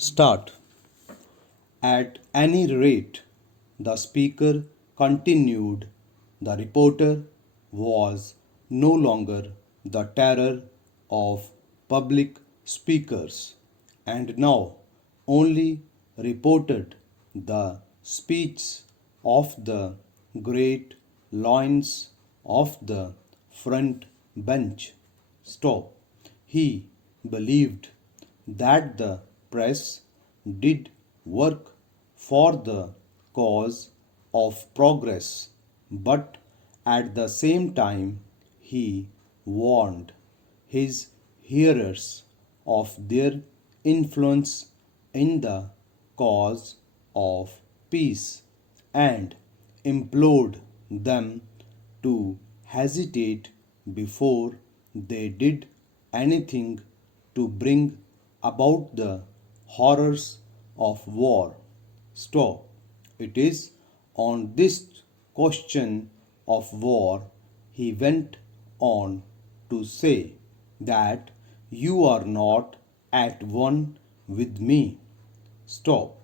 Start. At any rate, the speaker continued, the reporter was no longer the terror of public speakers and now only reported the speech of the great loins of the front bench. Stop. He believed that the press did work for the cause of progress, but at the same time he warned his hearers of their influence in the cause of peace and implored them to hesitate before they did anything to bring about the horrors of war. Stop. It is on this question of war, he went on to say, that you are not at one with me. Stop.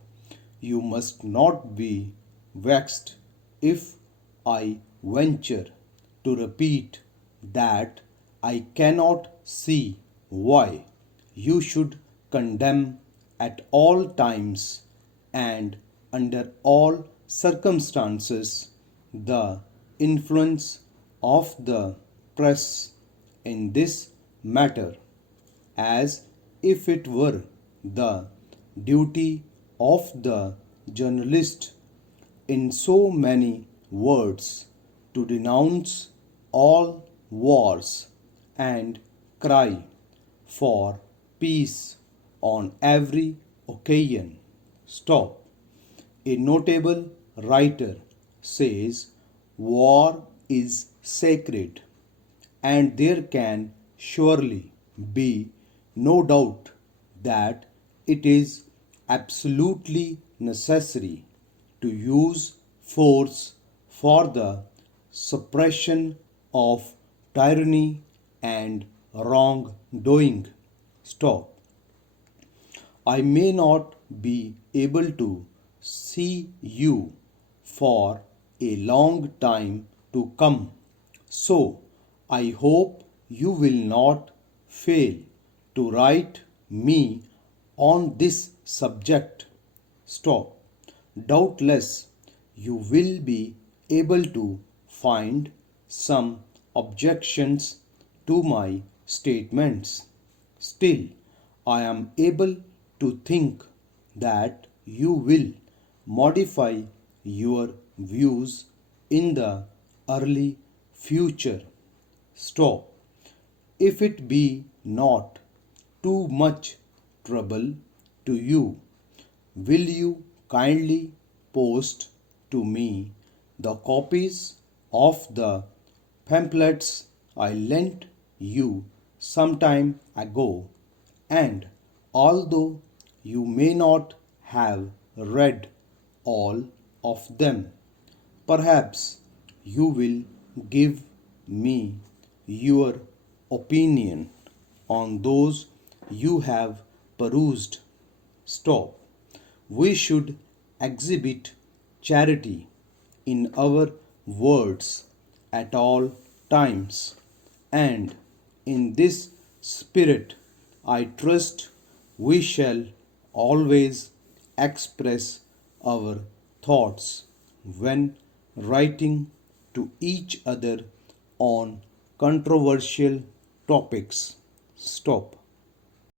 You must not be vexed if I venture to repeat that I cannot see why you should condemn at all times and under all circumstances the influence of the press in this matter, as if it were the duty of the journalist, in so many words, to denounce all wars and cry for peace on every occasion. Stop. A notable writer says war is sacred, and there can surely be no doubt that it is absolutely necessary to use force for the suppression of tyranny and wrongdoing. Stop. I may not be able to see you for a long time to come, so I hope you will not fail to write me on this subject. Stop. Doubtless you will be able to find some objections to my statements. Still, I am able to think that you will modify your views in the early future. Stop. If it be not too much trouble to you, will you kindly post to me the copies of the pamphlets I lent you some time ago, and although you may not have read all of them, perhaps you will give me your opinion on those you have perused. Stop. We should exhibit charity in our words at all times, and in this spirit I trust we shall always express our thoughts when writing to each other on controversial topics. Stop.